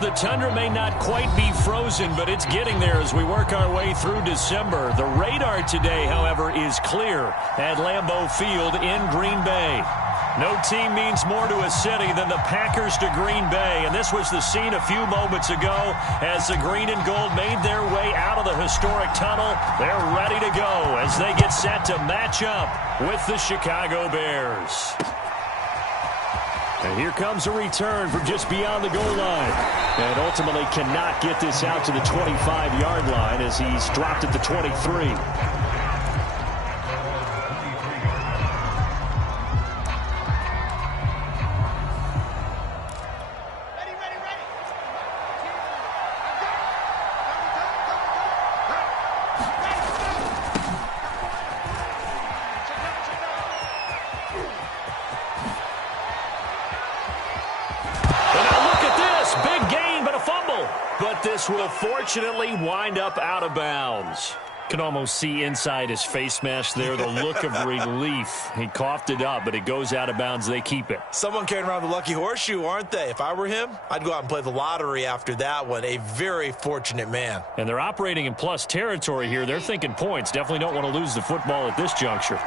The tundra may not quite be frozen, but it's getting there as we work our way through December. The radar today, however, is clear at Lambeau Field in Green Bay. No team means more to a city than the Packers to Green Bay, and this was the scene a few moments ago as the green and gold made their way out of the historic tunnel. They're ready to go as they get set to match up with the Chicago Bears. And here comes a return from just beyond the goal line. And ultimately cannot get this out to the 25-yard line as he's dropped at the 23. This will fortunately wind up out of bounds. Can almost see inside his face mask there the look of relief. He coughed it up, but it goes out of bounds. They keep it. Someone carrying around the lucky horseshoe, aren't they? If I were him, I'd go out and play the lottery after that one. A very fortunate man. And they're operating in plus territory here. They're thinking points. Definitely don't want to lose the football at this juncture.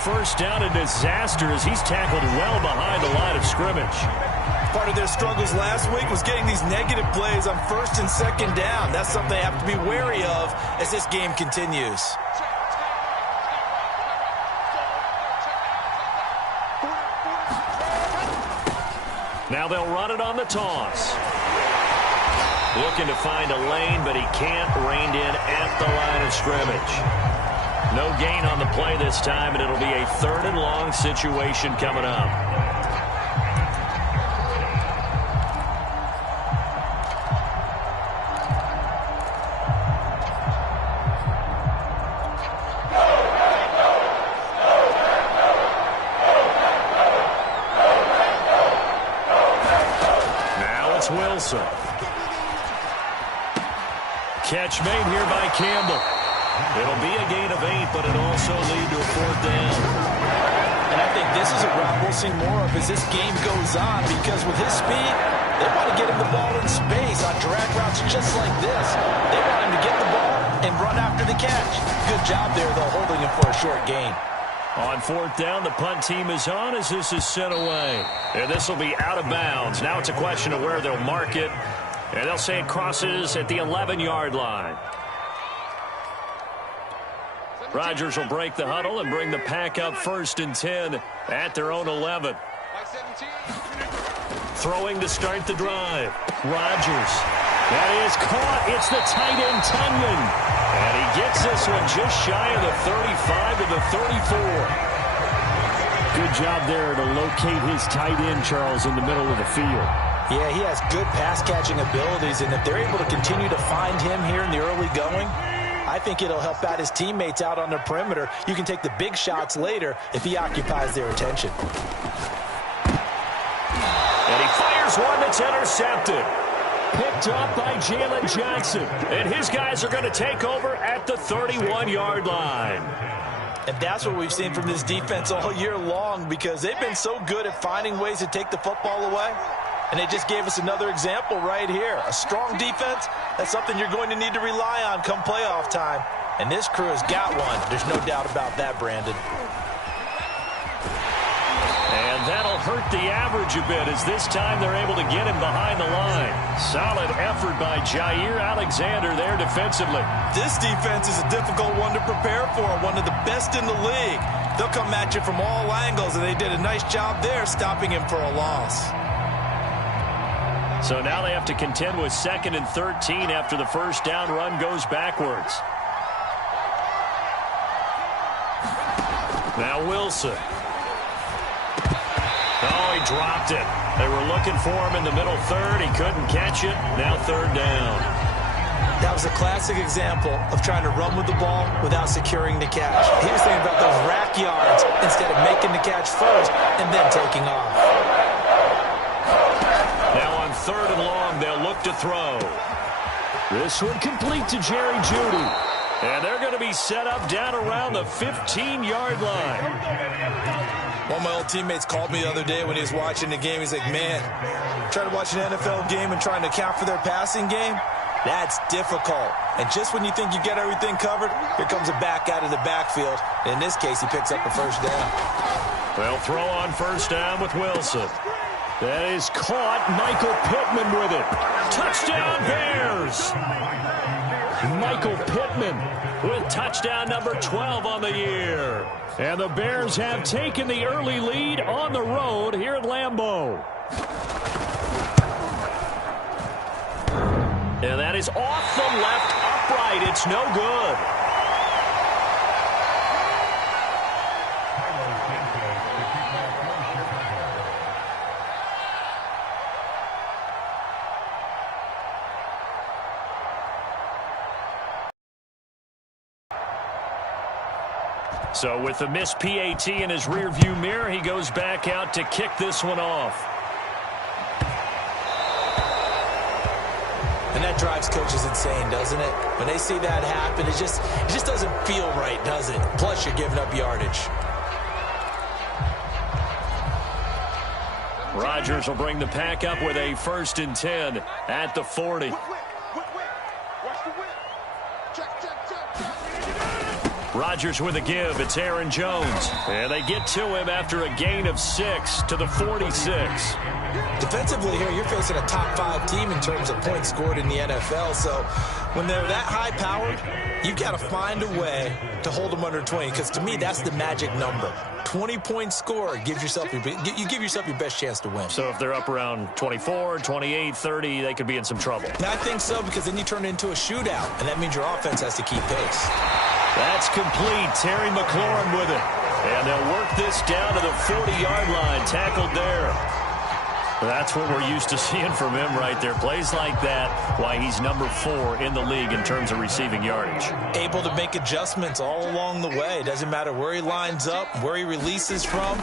First down, a disaster as he's tackled well behind the line of scrimmage. Part of their struggles last week was getting these negative plays on first and second down. That's something they have to be wary of as this game continues. Now they'll run it on the toss. Looking to find a lane, but he can't. Reined in at the line of scrimmage. No gain on the play this time, and it'll be a 3rd and long situation coming up. Now it's Wilson. Catch made here by Campbell. It'll be a gain of 8, but it'll also lead to a 4th down. And I think this is a route we'll see more of as this game goes on, because with his speed, they want to get him the ball in space on drag routes just like this. They want him to get the ball and run after the catch. Good job there, though, holding him for a short gain. On 4th down, the punt team is on as this is sent away. And this will be out of bounds. Now it's a question of where they'll mark it. And they'll say it crosses at the 11-yard line. Rodgers will break the huddle and bring the pack up 1st and 10 at their own 11. Throwing to start the drive. Rodgers. That is caught. It's the tight end, Tunyon. And he gets this one just shy of the 35 to the 34. Good job there to locate his tight end, Charles, in the middle of the field. Yeah, he has good pass-catching abilities, and if they're able to continue to find him here in the early going, I think it'll help out his teammates out on the perimeter. You can take the big shots later if he occupies their attention. And he fires one that's intercepted. Picked up by Jalen Johnson. And his guys are going to take over at the 31-yard line. And that's what we've seen from this defense all year long, because they've been so good at finding ways to take the football away. And they just gave us another example right here. A strong defense, that's something you're going to need to rely on come playoff time. And this crew has got one. There's no doubt about that, Brandon. And that'll hurt the average a bit as this time they're able to get him behind the line. Solid effort by Jair Alexander there defensively. This defense is a difficult one to prepare for, one of the best in the league. They'll come at you from all angles, and they did a nice job there stopping him for a loss. So now they have to contend with 2nd and 13 after the first down run goes backwards. Now Wilson. Oh, he dropped it. They were looking for him in the middle 3rd. He couldn't catch it. Now 3rd down. That was a classic example of trying to run with the ball without securing the catch. He was thinking about those rack yards instead of making the catch first and then taking off. Now on 3rd and long, they'll look to throw. This one complete to Jerry Jeudy. And they're going to be set up down around the 15-yard line. One of my old teammates called me the other day when he was watching the game. He's like, man, trying to watch an NFL game and trying to account for their passing game, that's difficult. And just when you think you get everything covered, here comes a back out of the backfield. In this case, he picks up a first down. They'll throw on first down with Wilson. That is caught. Michael Pittman with it. Touchdown, Bears! Michael Pittman with touchdown number 12 on the year. And the Bears have taken the early lead on the road here at Lambeau. And that is off the left upright. It's no good. So with the missed PAT in his rearview mirror, he goes back out to kick this one off. And that drives coaches insane, doesn't it? When they see that happen, it just doesn't feel right, does it? Plus, you're giving up yardage. Rodgers will bring the pack up with a 1st and 10 at the 40. Rodgers with a give. It's Aaron Jones. And they get to him after a gain of 6 to the 46. Defensively here, you're facing a top 5 team in terms of points scored in the NFL. So when they're that high-powered, you've got to find a way to hold them under 20. Because to me, that's the magic number. 20-point score gives yourself you give yourself your best chance to win. So if they're up around 24, 28, 30, they could be in some trouble. I think so, because then you turn it into a shootout, and that means your offense has to keep pace. That's complete. Terry McLaurin with it. And they'll work this down to the 40-yard line. Tackled there. That's what we're used to seeing from him right there. Plays like that, why he's number 4 in the league in terms of receiving yardage. Able to make adjustments all along the way. Doesn't matter where he lines up, where he releases from.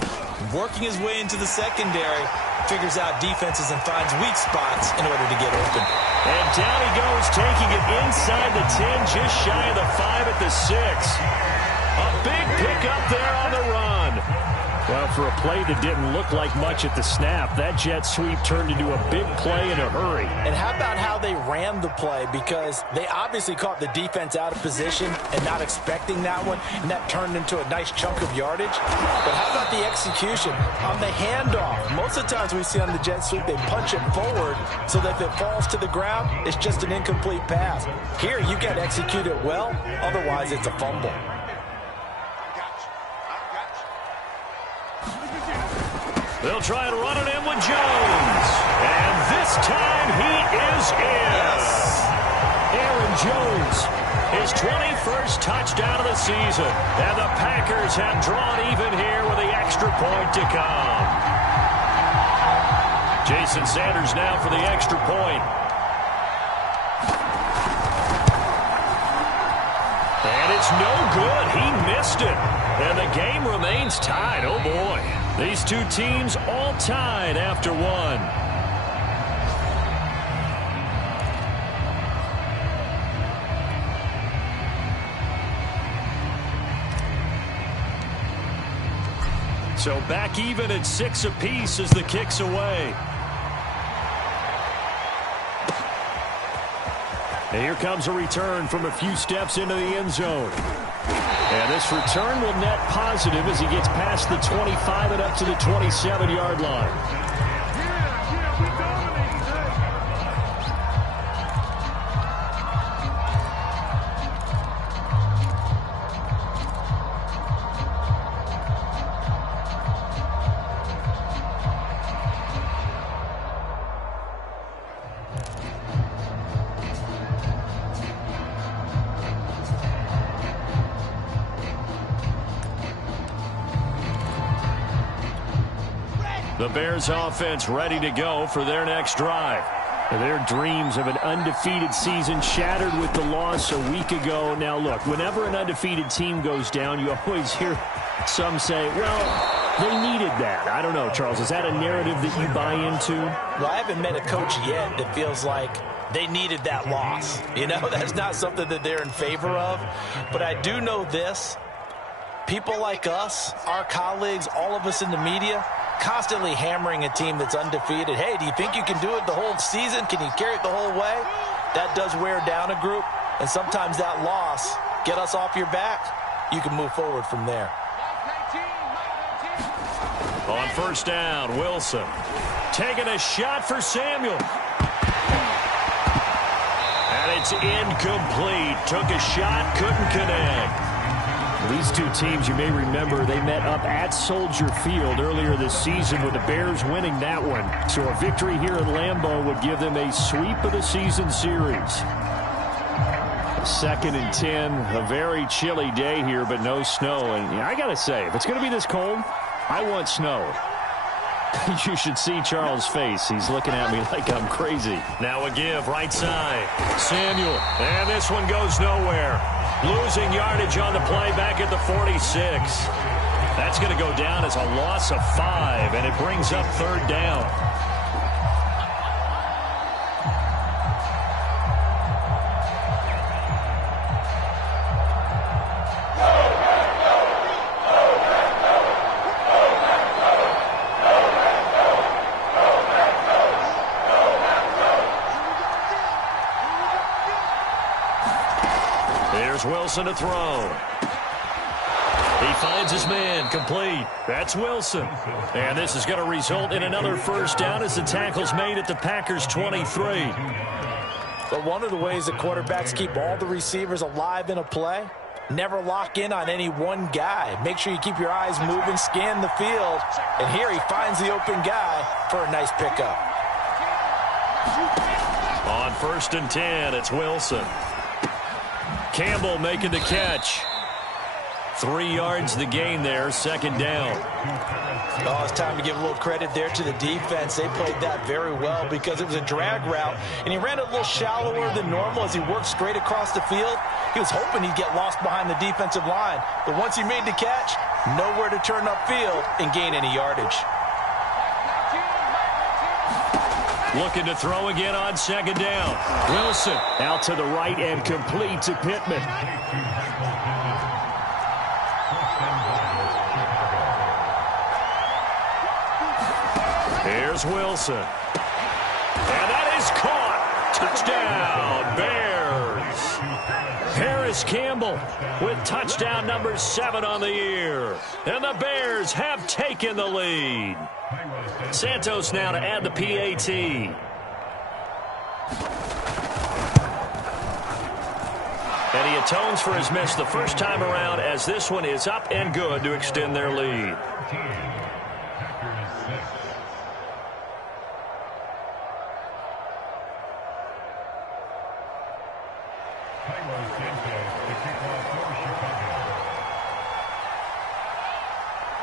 Working his way into the secondary. Figures out defenses and finds weak spots in order to get open. And down he goes, taking it inside the 10, just shy of the 5 at the 6. A big pickup there on the run. Well, for a play that didn't look like much at the snap, that jet sweep turned into a big play in a hurry. And how about how they ran the play? Because they obviously caught the defense out of position and not expecting that one, and that turned into a nice chunk of yardage. But how about the execution on the handoff? Most of the times we see on the jet sweep, they punch it forward so that if it falls to the ground, it's just an incomplete pass. Here, you got to execute it well, otherwise it's a fumble. They'll try to run it in with Jones. And this time he is in. Yes. Aaron Jones, his 21st touchdown of the season. And the Packers have drawn even here with the extra point to come. Jason Sanders now for the extra point. And it's no good. He missed it. And the game remains tied. Oh, boy. These two teams all tied after one. So back even at 6 apiece as the kick's away. And here comes a return from a few steps into the end zone. And this return will net positive as he gets past the 25 and up to the 27-yard line. The Bears offense ready to go for their next drive. Their dreams of an undefeated season shattered with the loss a week ago. Now, look, whenever an undefeated team goes down, you always hear some say, well, they needed that. I don't know, Charles. Is that a narrative that you buy into? Well, I haven't met a coach yet that feels like they needed that loss. You know, that's not something that they're in favor of. But I do know this. People like us, our colleagues, all of us in the media, constantly hammering a team that's undefeated. Hey, do you think you can do it the whole season? Can you carry it the whole way? That does wear down a group. And sometimes that loss, get us off your back, you can move forward from there. On first down, Wilson taking a shot for Samuel. And it's incomplete. Took a shot, couldn't connect. These two teams, you may remember, they met up at Soldier Field earlier this season with the Bears winning that one. So a victory here at Lambeau would give them a sweep of the season series. 2nd and 10, a very chilly day here, but no snow. And I got to say, if it's going to be this cold, I want snow. You should see Charles' face. He's looking at me like I'm crazy. Now a give, right side. Samuel, and this one goes nowhere. Losing yardage on the play back at the 46. That's going to go down as a loss of 5, and it brings up 3rd down. Wilson to throw. He finds his man, complete. That's Wilson. And this is going to result in another first down as the tackle's made at the Packers' 23. But one of the ways that quarterbacks keep all the receivers alive in a play, never lock in on any one guy. Make sure you keep your eyes moving, scan the field. And here he finds the open guy for a nice pickup. On 1st and 10, it's Wilson. Campbell making the catch. 3 yards the gain there, 2nd down. Oh, it's time to give a little credit there to the defense. They played that very well because it was a drag route, and he ran a little shallower than normal as he worked straight across the field. He was hoping he'd get lost behind the defensive line, but once he made the catch, nowhere to turn upfield and gain any yardage. Looking to throw again on 2nd down. Wilson out to the right and complete to Pittman. Here's Wilson. And that is caught. Touchdown, Bears. Harris Campbell with touchdown number 7 on the year. And the Bears have taken the lead. Santos now to add the PAT. And he atones for his miss the first time around as this one is up and good to extend their lead.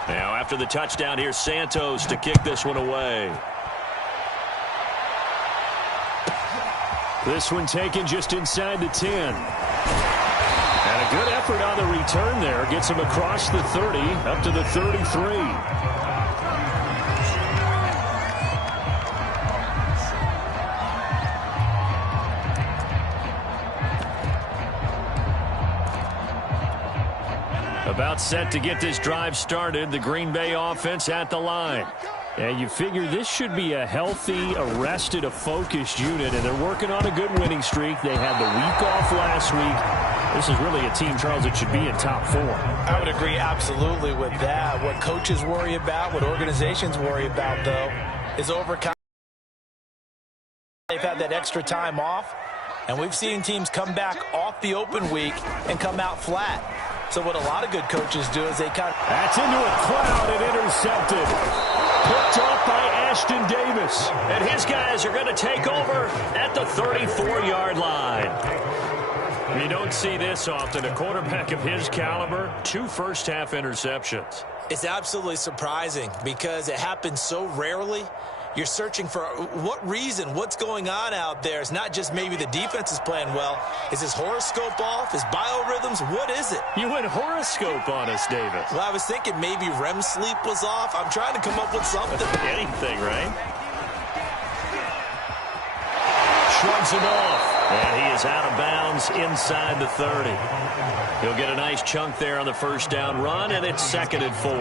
Now after the touchdown, here's Santos to kick this one away. This one taken just inside the 10. And a good effort on the return there. Gets him across the 30, up to the 33. About set to get this drive started. The Green Bay offense at the line. And you figure this should be a healthy, arrested, a focused unit, and they're working on a good winning streak. They had the week off last week. This is really a team, Charles, that should be in top 4. I would agree absolutely with that. What coaches worry about, what organizations worry about, though, is overcome. They've had that extra time off, and we've seen teams come back off the open week and come out flat. So what a lot of good coaches do is they kind of... That's into a crowd and intercepted. Picked off by Ashton Davis. And his guys are going to take over at the 34-yard line. You don't see this often. A quarterback of his caliber, 2 first-half interceptions. It's absolutely surprising because it happens so rarely. You're searching for what reason, what's going on out there. It's not just maybe the defense is playing well. Is his horoscope off? His biorhythms? What is it? You went horoscope on us, Davis. Well, I was thinking maybe REM sleep was off. I'm trying to come up with something. Anything, right? shrugs him off. And he is out of bounds inside the 30. He'll get a nice chunk there on the first down run, and it's 2nd and 4.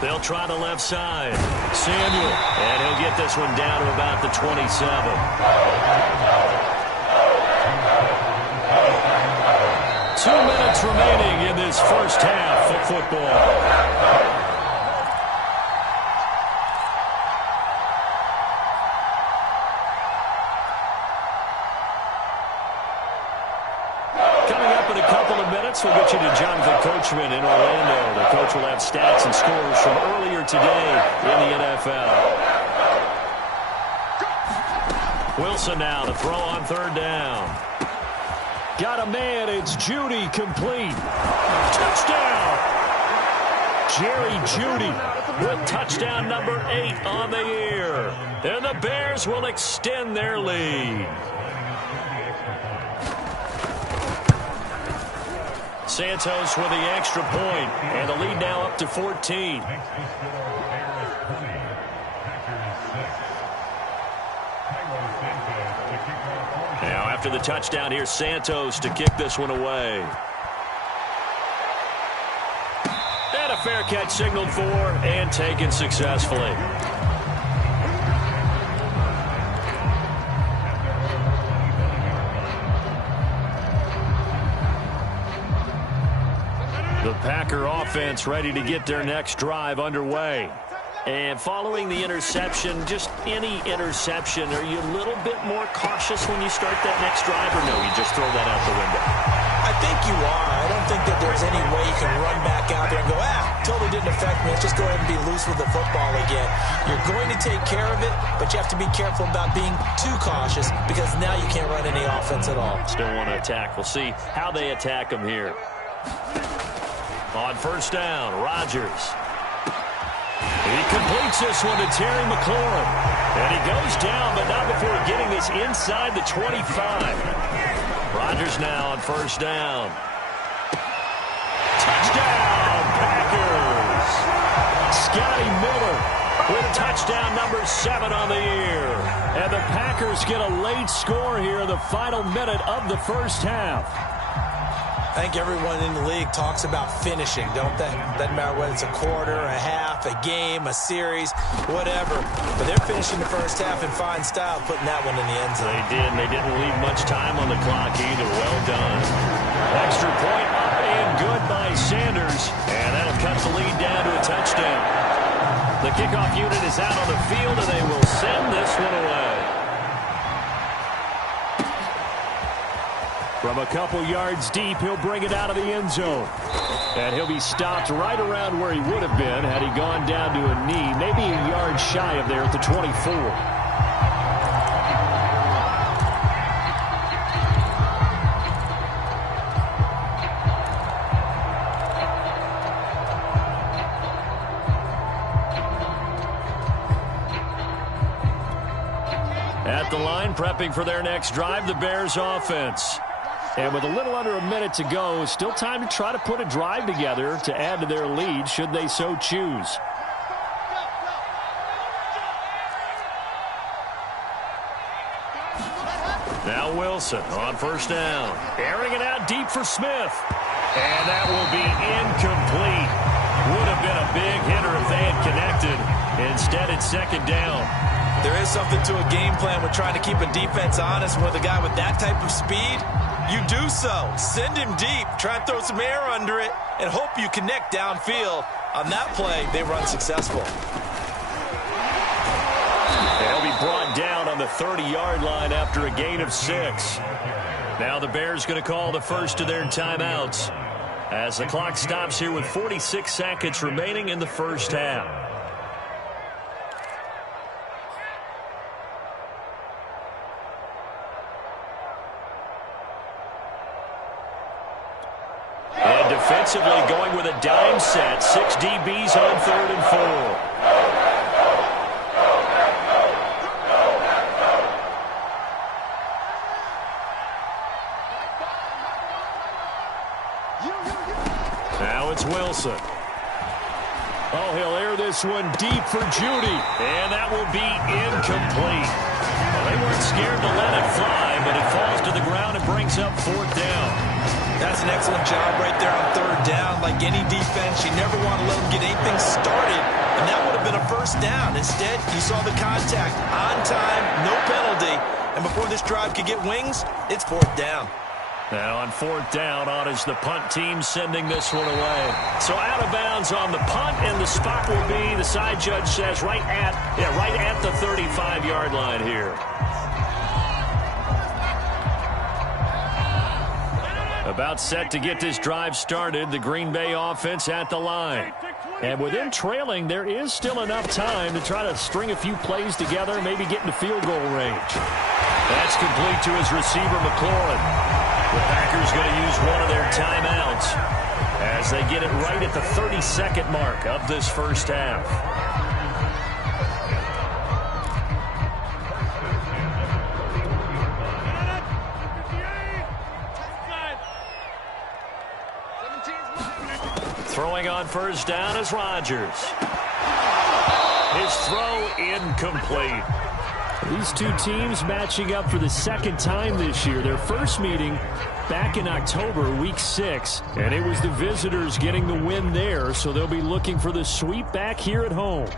They'll try the left side. Samuel, and he'll get this one down to about the 27. 2 minutes remaining in this first half of football. Coming up in a couple of minutes, we'll get you to Jonathan Coachman in Orlando. The coach will have stats and scores from earlier today in the NFL. Wilson now to throw on 3rd down. Got a man, it's Jeudy, complete. Touchdown! Jerry Jeudy with touchdown number 8 on the year. And the Bears will extend their lead. Santos with the extra point, and the lead now up to 14. Now after the touchdown, here's Santos to kick this one away. And a fair catch signaled for and taken successfully. The Packer offense ready to get their next drive underway. And following the interception, just any interception, are you a little bit more cautious when you start that next drive, or no, you just throw that out the window? I think you are. I don't think that there's any way you can run back out there and go, totally didn't affect me. Let's just go ahead and be loose with the football again. You're going to take care of it, but you have to be careful about being too cautious because now you can't run any offense at all. Still want to attack. We'll see how they attack them here. On 1st down, Rodgers. He completes this one to Terry McLaurin. And he goes down, but not before getting this inside the 25. Rodgers now on 1st down. Touchdown, Packers! Scotty Miller with touchdown number 7 on the year. And the Packers get a late score here in the final minute of the first half. I think everyone in the league talks about finishing, don't they? Doesn't matter whether it's a quarter, a half, a game, a series, whatever. But they're finishing the first half in fine style, putting that one in the end zone. They did, and they didn't leave much time on the clock either. Well done. Extra point up and good by Sanders. And that'll cut the lead down to a touchdown. The kickoff unit is out on the field, and they will send this one away. From a couple yards deep, he'll bring it out of the end zone. And he'll be stopped right around where he would have been had he gone down to a knee, maybe a yard shy of there at the 24. At the line, prepping for their next drive, the Bears offense. And with a little under a minute to go, still time to try to put a drive together to add to their lead should they so choose. Now Wilson on 1st down. Airing it out deep for Smith. And that will be incomplete. Would have been a big hitter if they had connected. Instead, it's 2nd down. There is something to a game plan with trying to keep a defense honest with a guy with that type of speed. You do so. Send him deep. Try and throw some air under it and hope you connect downfield. On that play, they run successful. They'll be brought down on the 30-yard line after a gain of 6. Now the Bears going to call the first of their timeouts as the clock stops here with 46 seconds remaining in the first half. And defensively going with a dime set. 6 DBs on 3rd and 4. Now it's Wilson. Wilson. Oh, he'll air this one deep for Judy. And that will be incomplete. Well, they weren't scared to let it fly, but it falls to the ground and brings up 4th down. That's an excellent job right there on 3rd down. Like any defense, you never want to let them get anything started, and that would have been a 1st down. Instead, you saw the contact on time, no penalty, and before this drive could get wings, it's 4th down. Now on 4th down, on is the punt team sending this one away. So out of bounds on the punt, and the spot will be, the side judge says, right at the 35-yard line here. About set to get this drive started, the Green Bay offense at the line. And with them trailing, there is still enough time to try to string a few plays together, maybe get into field goal range. That's complete to his receiver, McLaurin. The Packers going to use one of their timeouts as they get it right at the 30-second mark of this first half. Throwing on 1st down is Rodgers. His throw incomplete. These two teams matching up for the 2nd time this year. Their first meeting back in October, week 6, and it was the visitors getting the win there, so they'll be looking for the sweep back here at home.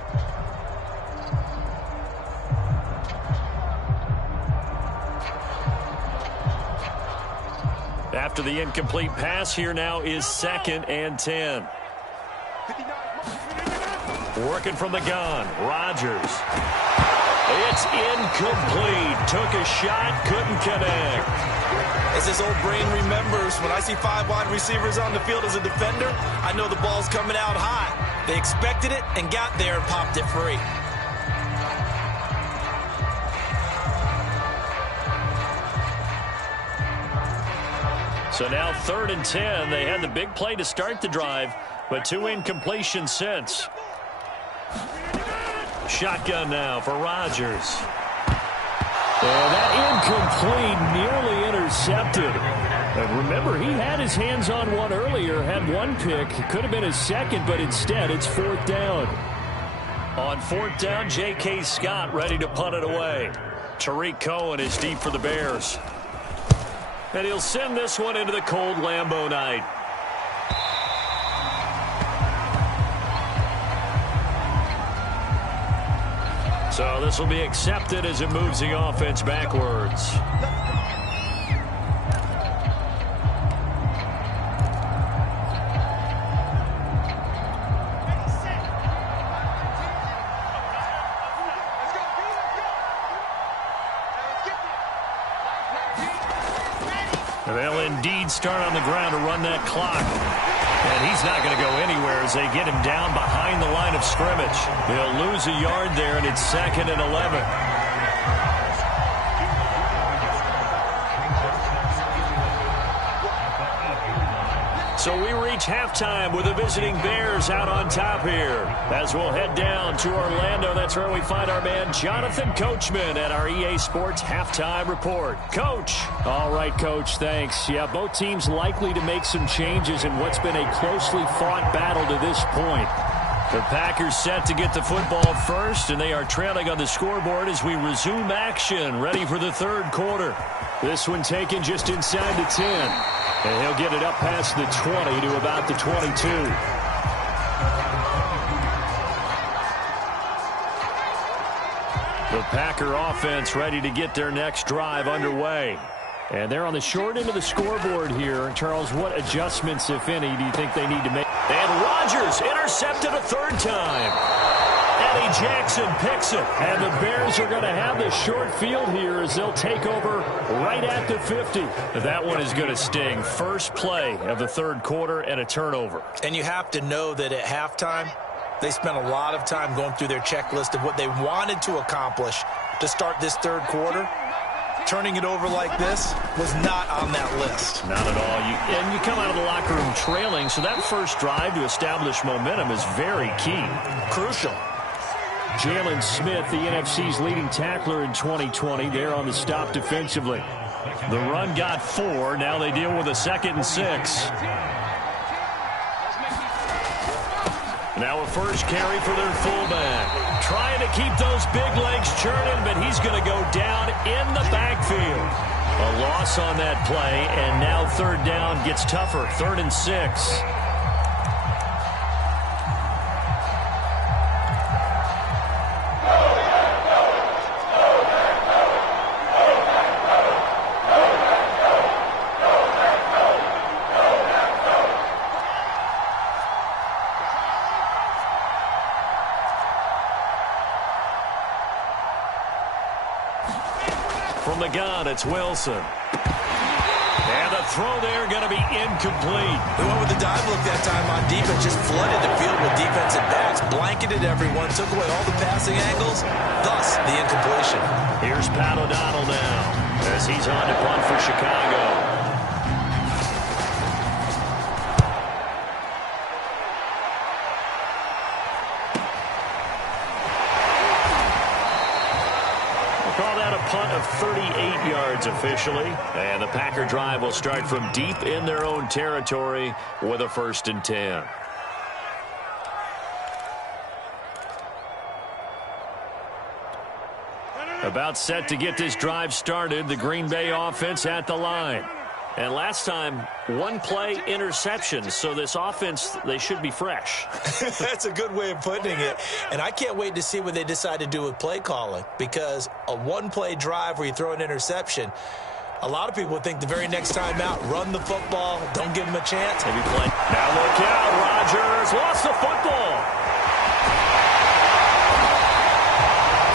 After the incomplete pass, here now is 2nd and 10. Working from the gun, Rodgers. It's incomplete. Took a shot, couldn't connect. As this old brain remembers, when I see 5 wide receivers on the field as a defender, I know the ball's coming out hot. They expected it and got there and popped it free. So now 3rd and 10. They had the big play to start the drive, but 2 incompletions since. Shotgun now for Rodgers. And that incomplete, nearly intercepted. And remember, he had his hands on one earlier, had one pick. It could have been his 2nd, but instead it's 4th down. On 4th down, J.K. Scott ready to punt it away. Tariq Cohen is deep for the Bears. And he'll send this one into the cold Lambeau night. So this will be accepted as it moves the offense backwards. And they'll indeed start on the ground to run that clock. And he's not going to go anywhere as they get him down behind the line of scrimmage. They'll lose a yard there, and it's 2nd and 11. So we reach halftime with the visiting Bears out on top here. As we'll head down to Orlando, that's where we find our man Jonathan Coachman at our EA Sports Halftime Report. Coach. All right, Coach, thanks. Yeah, both teams likely to make some changes in what's been a closely fought battle to this point. The Packers set to get the football first, and they are trailing on the scoreboard as we resume action, ready for the 3rd quarter. This one taken just inside the 10. And he'll get it up past the 20 to about the 22. The Packer offense ready to get their next drive underway. And they're on the short end of the scoreboard here. Charles, what adjustments, if any, do you think they need to make? And Rodgers intercepted a 3rd time. Eddie Jackson picks it. And the Bears are going to have the short field here as they'll take over right at the 50. That one is going to sting. First play of the 3rd quarter and a turnover. And you have to know that at halftime, they spent a lot of time going through their checklist of what they wanted to accomplish to start this 3rd quarter. Turning it over like this was not on that list. Not at all. And you come out of the locker room trailing, so that first drive to establish momentum is very key. Crucial. Jalen Smith, the NFC's leading tackler in 2020, there on the stop defensively. The run got 4. Now they deal with a 2nd and 6. Now a first carry for their fullback. Trying to keep those big legs churning, but he's going to go down in the backfield. A loss on that play, and now third down gets tougher. 3rd and 6. From the gun, it's Wilson. And the throw there going to be incomplete. They went with the dive look that time on defense, just flooded the field with defensive backs, blanketed everyone, took away all the passing angles, thus the incompletion. Here's Pat O'Donnell now as he's on to punt for Chicago. Punt of 38 yards officially, and the Packer drive will start from deep in their own territory with a 1st and 10. About set to get this drive started, the Green Bay offense at the line. And last time, one play interception, so this offense, they should be fresh. That's a good way of putting it. And I can't wait to see what they decide to do with play calling, because a one-play drive where you throw an interception, a lot of people think the very next time out, run the football, don't give them a chance. Maybe play. Now look out, Rodgers lost the football.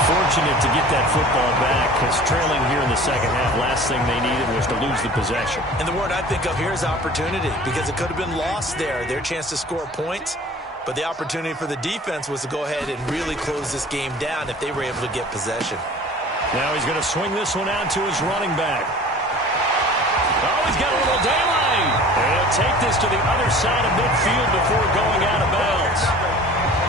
Fortunate to get that football back, because trailing here in the second half, last thing they needed was to lose the possession. And the word I think of here is opportunity, because it could have been lost there, their chance to score points. But the opportunity for the defense was to go ahead and really close this game down if they were able to get possession. Now he's going to swing this one out to his running back. Oh, he's got a little daylight. And he'll take this to the other side of midfield before going out of bounds.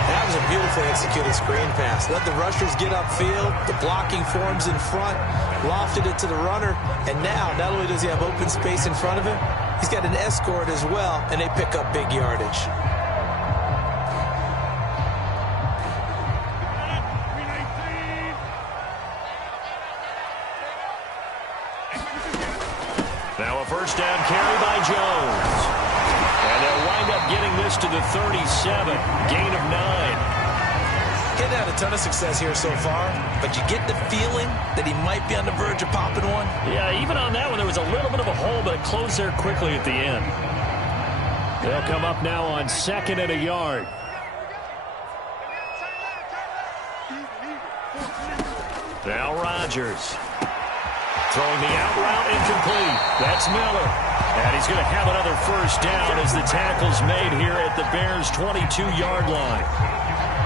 That was a beautifully executed screen pass. Let the rushers get upfield. The blocking forms in front. Lofted it to the runner. And now, not only does he have open space in front of him, he's got an escort as well, and they pick up big yardage. Now a first down carry by Jones. And they'll wind up getting this to the 37. Gain of 9. He's had a ton of success here so far, but you get the feeling that he might be on the verge of popping one. Yeah, even on that one, there was a little bit of a hole, but it closed there quickly at the end. They'll come up now on 2nd and a yard. Now Rodgers. Throwing the out route incomplete. That's Miller. And he's going to have another first down as the tackle's made here at the Bears' 22-yard line.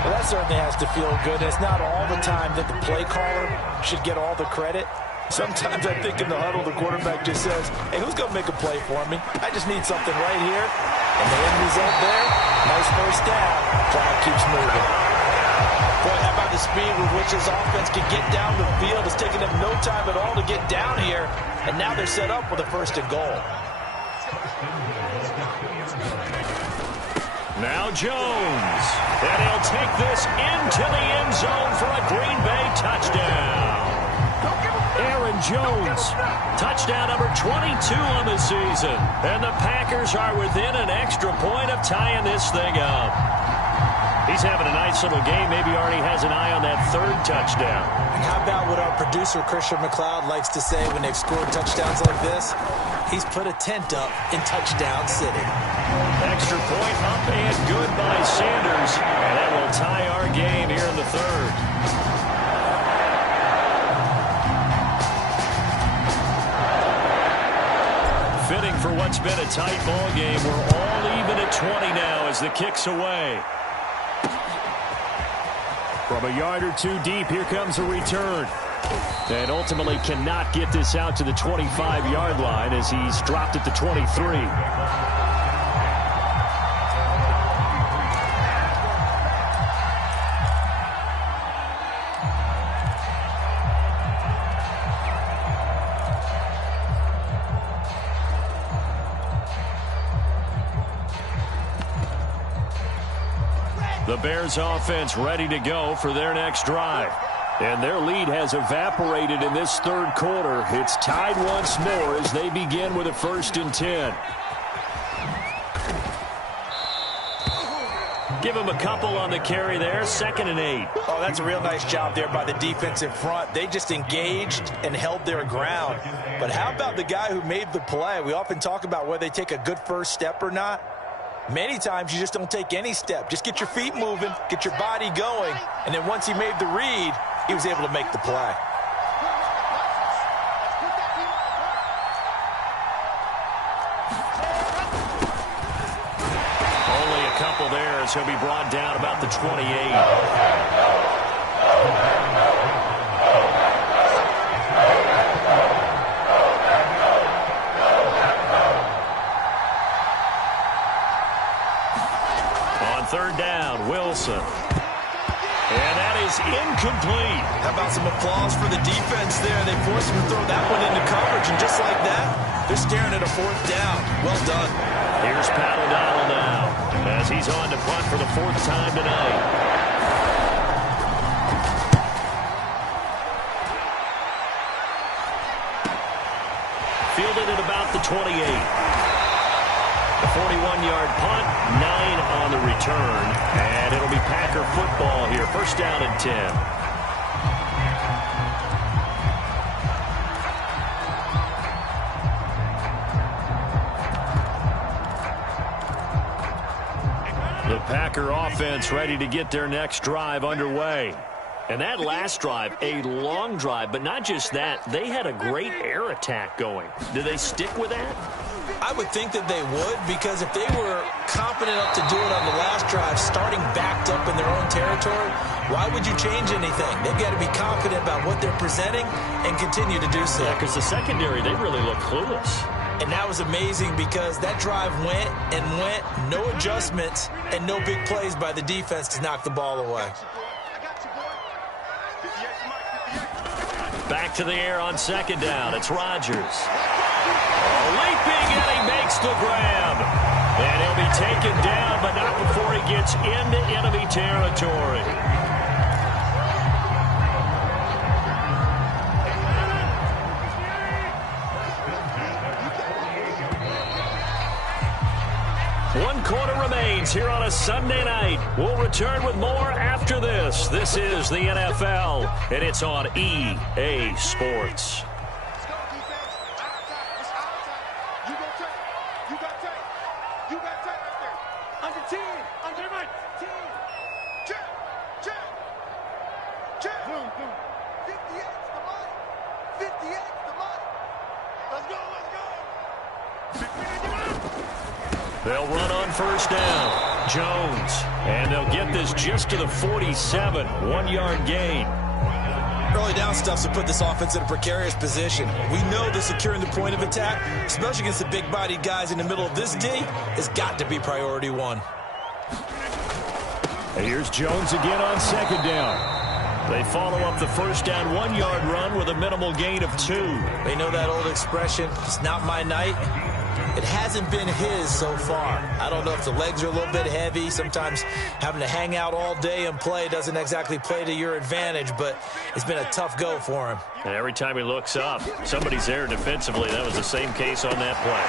Well, that certainly has to feel good. It's not all the time that the play caller should get all the credit. Sometimes I think in the huddle, the quarterback just says, hey, who's going to make a play for me? I just need something right here. And the end result there, nice first down. Clock keeps moving. Boy, how about the speed with which this offense can get down the field? It's taken them no time at all to get down here. And now they're set up with a 1st and goal. Now Jones. And he'll take this into the end zone for a Green Bay touchdown. Aaron Jones, touchdown number 22 on the season. And the Packers are within an extra point of tying this thing up. He's having a nice little game. Maybe already has an eye on that 3rd touchdown. And how about what our producer, Christian McLeod, likes to say when they've scored touchdowns like this? He's put a tent up in Touchdown City. Extra point up and good by Sanders. And that will tie our game here in the 3rd. Fitting for what's been a tight ball game. We're all even at 20 now as the kick's away. From a yard or two deep, here comes a return. And ultimately cannot get this out to the 25-yard line as he's dropped at the 23. The Bears offense ready to go for their next drive. And their lead has evaporated in this third quarter. It's tied once more as they begin with a 1st and 10. Give him a couple on the carry there. 2nd and 8. Oh, that's a real nice job there by the defensive front. They just engaged and held their ground. But how about the guy who made the play? We often talk about whether they take a good first step or not. Many times you just don't take any step. Just get your feet moving, get your body going, and then once he made the read, he was able to make the play. Only a couple there as he'll be brought down about the 28. On 3rd down, Wilson. And that is incomplete. How about some applause for the defense there? They forced him to throw that one into coverage, and just like that, they're staring at a 4th down. Well done. Here's Pat O'Donnell now as he's on to punt for the 4th time tonight. Fielded at about the 28. The 41-yard punt, 9 on the return, and it'll be Packer football here. 1st down and 10. The Packer offense ready to get their next drive underway. And that last drive, a long drive, but not just that, they had a great air attack going. Do they stick with that? I would think that they would, because if they were confident enough to do it on the last drive, starting backed up in their own territory, why would you change anything? They've got to be confident about what they're presenting and continue to do so. Yeah, because the secondary, they really look clueless. And that was amazing because that drive went and went, no adjustments, and no big plays by the defense to knock the ball away. Back to the air on 2nd down. It's Rodgers. Leaping, and he makes the grab. And he'll be taken down, but not before he gets into enemy territory. One quarter remains here on a Sunday night. We'll return with more after this. This is the NFL, and it's on EA Sports. They'll run on 1st down. Jones. And they'll get this just to the 47. 1-yard gain. Early down stuff to put this offense in a precarious position. We know that securing the point of attack, especially against the big-bodied guys in the middle of this D, has got to be priority 1. And here's Jones again on 2nd down. They follow up the 1st down 1-yard run with a minimal gain of 2. They know that old expression, it's not my night. It hasn't been his so far. I don't know if the legs are a little bit heavy. Sometimes having to hang out all day and play doesn't exactly play to your advantage, but it's been a tough go for him. And every time he looks up, somebody's there defensively. That was the same case on that play.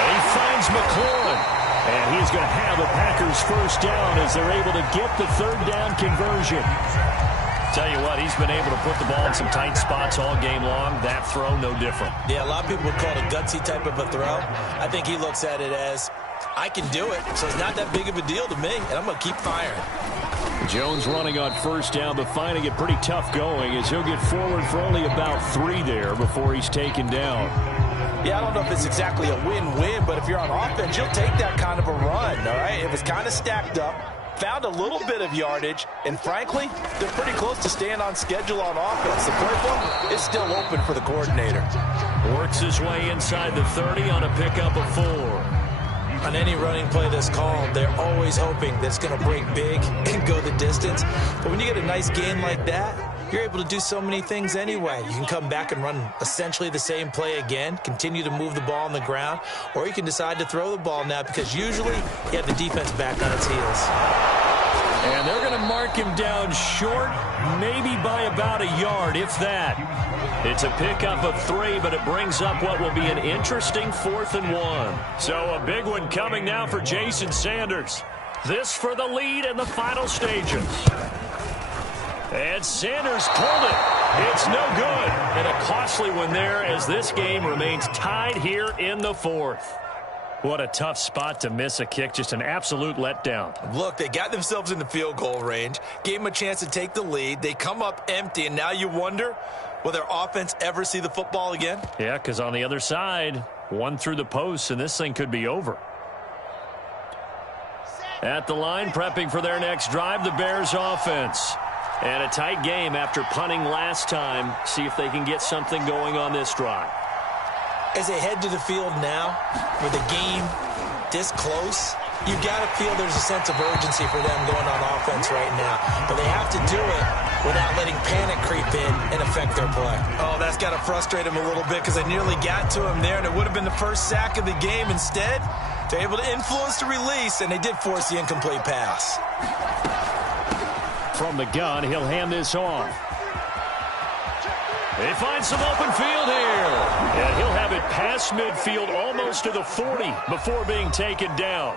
And he finds McLaurin. And he's going to have the Packers 1st down as they're able to get the 3rd down conversion. Tell you what, he's been able to put the ball in some tight spots all game long. That throw, no different. Yeah, a lot of people would call it a gutsy type of a throw. I think he looks at it as, I can do it, so it's not that big of a deal to me, and I'm going to keep firing. Jones running on 1st down, but finding it pretty tough going as he'll get forward for only about 3 there before he's taken down. Yeah, I don't know if it's exactly a win-win, but if you're on offense, you'll take that kind of a run, all right? It was kind of stacked up. Found a little bit of yardage, and frankly, they're pretty close to staying on schedule on offense. The playbook is still open for the coordinator. Works his way inside the 30 on a pickup of 4. On any running play that's called, they're always hoping that it's going to break big and go the distance. But when you get a nice gain like that, you're able to do so many things anyway. You can come back and run essentially the same play again, continue to move the ball on the ground, or you can decide to throw the ball now because usually you have the defense back on its heels. And they're going to mark him down short, maybe by about a yard, if that. It's a pickup of 3, but it brings up what will be an interesting 4th and 1. So a big one coming now for Jason Sanders. This for the lead in the final stages. And Sanders pulled it. It's no good. And a costly one there as this game remains tied here in the 4th. What a tough spot to miss a kick. Just an absolute letdown. Look, they got themselves in the field goal range, gave them a chance to take the lead. They come up empty, and now you wonder, will their offense ever see the football again? Yeah, because on the other side, one through the post, and this thing could be over. At the line, prepping for their next drive, the Bears offense. And a tight game after punting last time. See if they can get something going on this drive. As they head to the field now, with the game this close, you got to feel there's a sense of urgency for them going on offense right now. But they have to do it without letting panic creep in and affect their play. Oh, that's got to frustrate them a little bit because they nearly got to him there, and it would have been the first sack of the game. Instead, they're able to influence the release, and they did force the incomplete pass. From the gun, he'll hand this off. They find some open field here. And he'll have it past midfield almost to the 40 before being taken down.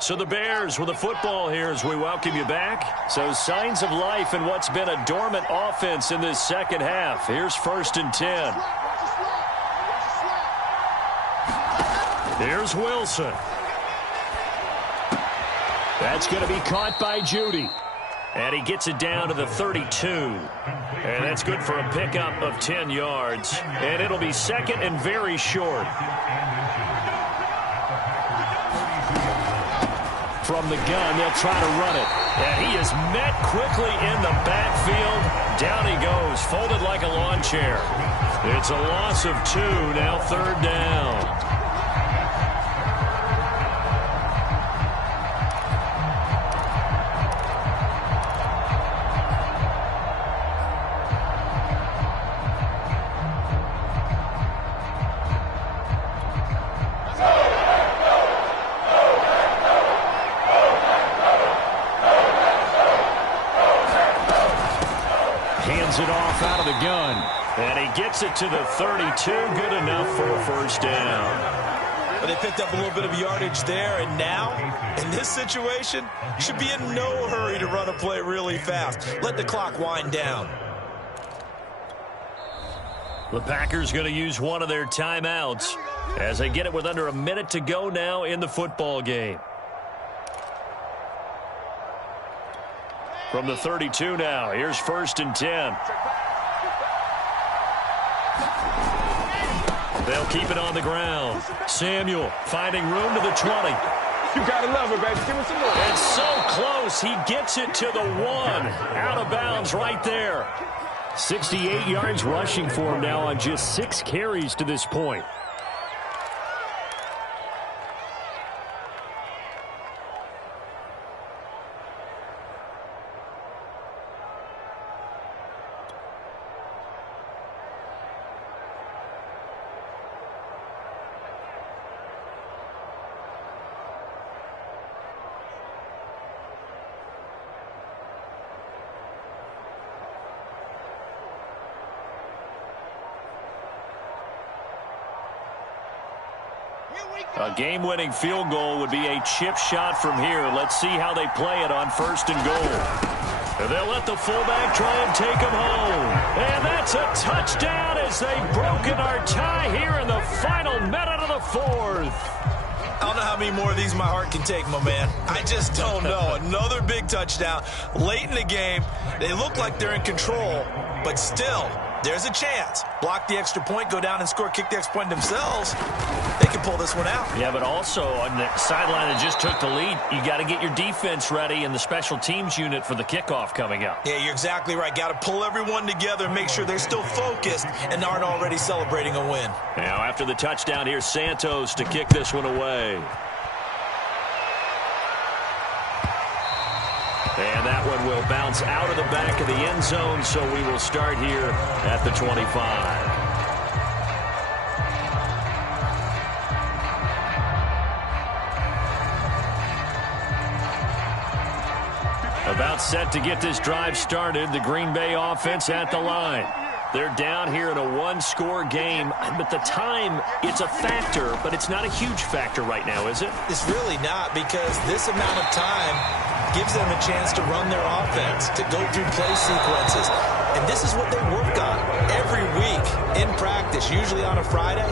So the Bears with the football here as we welcome you back. So signs of life in what's been a dormant offense in this second half. Here's 1st and 10. Here's Wilson. That's going to be caught by Judy. And he gets it down to the 32. And that's good for a pickup of 10 yards. And it'll be 2nd and very short. From the gun, they'll try to run it. And he is met quickly in the backfield. Down he goes, folded like a lawn chair. It's a loss of 2, now 3rd down. Hands it off out of the gun. And he gets it to the 32. Good enough for a 1st down. But they picked up a little bit of yardage there, and now, in this situation, should be in no hurry to run a play really fast. Let the clock wind down. The Packers going to use one of their timeouts as they get it with under a minute to go now in the football game. From the 32 now, here's 1st and 10. They'll keep it on the ground. Samuel finding room to the 20. You gotta love it, baby. Give us some more. And so close, he gets it to the 1. Out of bounds right there. 68 yards rushing for him now on just 6 carries to this point. A game-winning field goal would be a chip shot from here. Let's see how they play it on 1st and goal. And they'll let the fullback try and take him home. And that's a touchdown as they've broken our tie here in the final minute of the 4th. I don't know how many more of these my heart can take, my man. I just don't know. Another big touchdown late in the game. They look like they're in control, but still, there's a chance. Block the extra point, go down and score, kick the extra point themselves. They can pull this one out. Yeah, but also on the sideline that just took the lead, you got to get your defense ready and the special teams unit for the kickoff coming up. Yeah, you're exactly right. Got to pull everyone together and make sure they're still focused and aren't already celebrating a win. Now after the touchdown, here's Santos to kick this one away. And that one will bounce out of the back of the end zone, so we will start here at the 25. About set to get this drive started, the Green Bay offense at the line. They're down here in a one-score game, but the time, it's a factor, but it's not a huge factor right now, is it? It's really not, because this amount of time gives them a chance to run their offense, to go through play sequences. And this is what they work on every week in practice, usually on a Friday.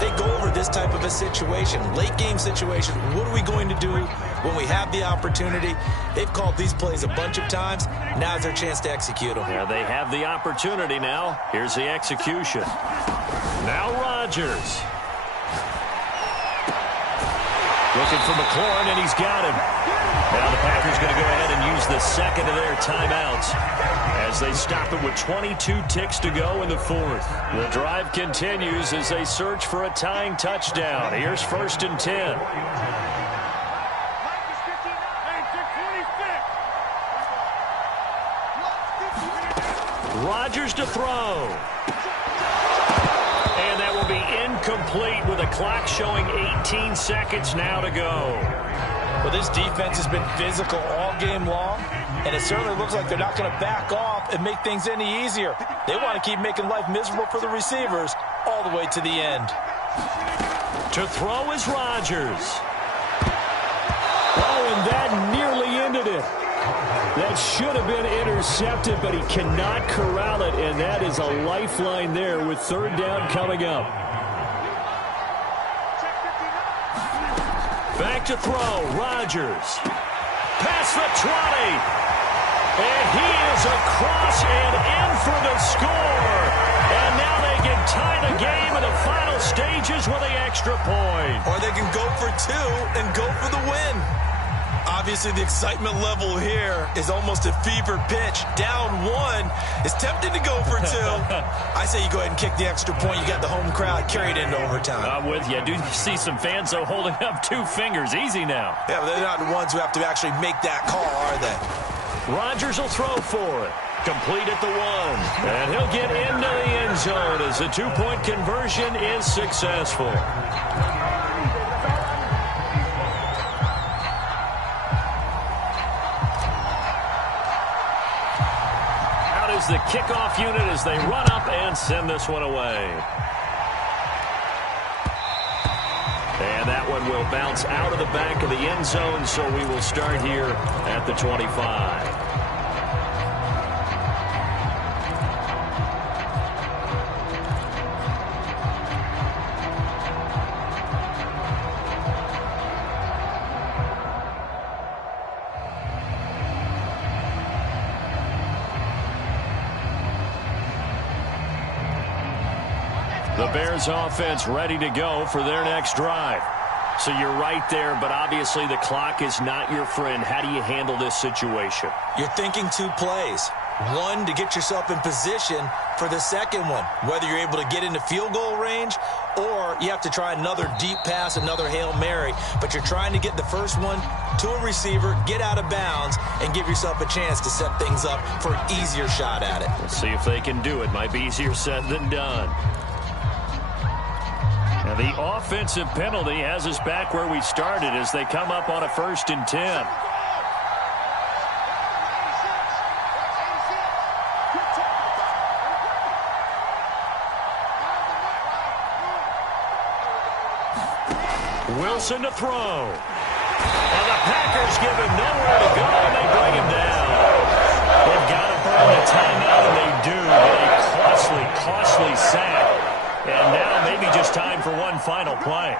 They go over this type of a situation, late game situation. What are we going to do when we have the opportunity? They've called these plays a bunch of times. Now's their chance to execute them. Yeah, they have the opportunity now. Here's the execution. Now Rodgers. Looking for McLaurin, and he's got him. Now the Packers going to go ahead and use the second of their timeouts as they stop it with 22 ticks to go in the fourth. The drive continues as they search for a tying touchdown. Here's 1st and 10. Rodgers to throw. And that will be incomplete with a clock showing 18 seconds now to go. Well, this defense has been physical all game long, and it certainly looks like they're not going to back off and make things any easier. They want to keep making life miserable for the receivers all the way to the end. To throw is Rodgers. Oh, and that nearly ended it. That should have been intercepted, but he cannot corral it, and that is a lifeline there with 3rd down coming up. Back to throw, Rodgers. Past the 20. And he is across and in for the score. And now they can tie the game in the final stages with an extra point. Or they can go for 2 and go for the win. Obviously, the excitement level here is almost a fever pitch. Down 1 is tempted to go for 2. I say you go ahead and kick the extra point. You got the home crowd carried into overtime. I'm with you. I do see some fans, though, holding up 2 fingers. Easy now. Yeah, but they're not the ones who have to actually make that call, are they? Rodgers will throw for it. Complete at the 1. And he'll get into the end zone as the 2-point conversion is successful. The kickoff unit as they run up and send this one away. And that one will bounce out of the back of the end zone, so we will start here at the 25. The Bears offense ready to go for their next drive. So you're right there, but obviously the clock is not your friend. How do you handle this situation? You're thinking 2 plays. 1 to get yourself in position for the second one, whether you're able to get into field goal range or you have to try another deep pass, another Hail Mary. But you're trying to get the first one to a receiver, get out of bounds, and give yourself a chance to set things up for an easier shot at it. Let's see if they can do it. Might be easier said than done. Now the offensive penalty has us back where we started as they come up on a 1st and 10. Wilson to throw. And the Packers give him nowhere to go, and they bring him down. They've got to burn the timeout, and they do. But a costly sack. And now maybe just time for one final play.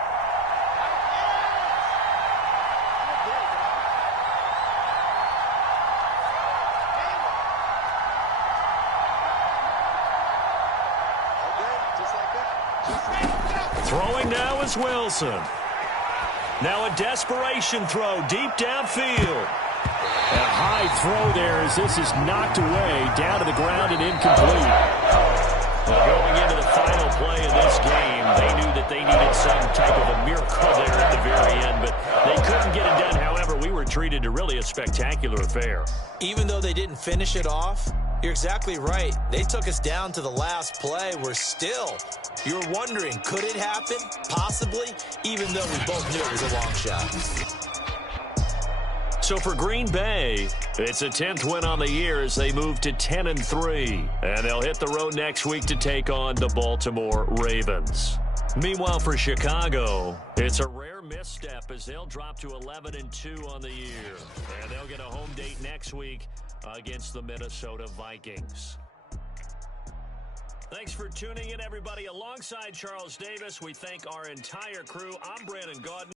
Throwing now is Wilson. Now a desperation throw deep downfield. A high throw there as this is knocked away down to the ground and incomplete. Well, going into the final play of this game, they knew that they needed some type of a miracle there at the very end, but they couldn't get it done. However, we were treated to really a spectacular affair. Even though they didn't finish it off, you're exactly right. They took us down to the last play. We're still, you're wondering, could it happen? Possibly, even though we both knew it was a long shot. So for Green Bay, it's a 10th win on the year as they move to 10-3. And they'll hit the road next week to take on the Baltimore Ravens. Meanwhile, for Chicago, it's a rare misstep as they'll drop to 11-2 on the year. And they'll get a home date next week against the Minnesota Vikings. Thanks for tuning in, everybody. Alongside Charles Davis, we thank our entire crew. I'm Brandon Gaudin.